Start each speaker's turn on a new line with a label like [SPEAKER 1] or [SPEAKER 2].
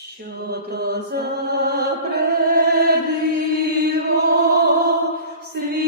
[SPEAKER 1] Що то за предиво? В світі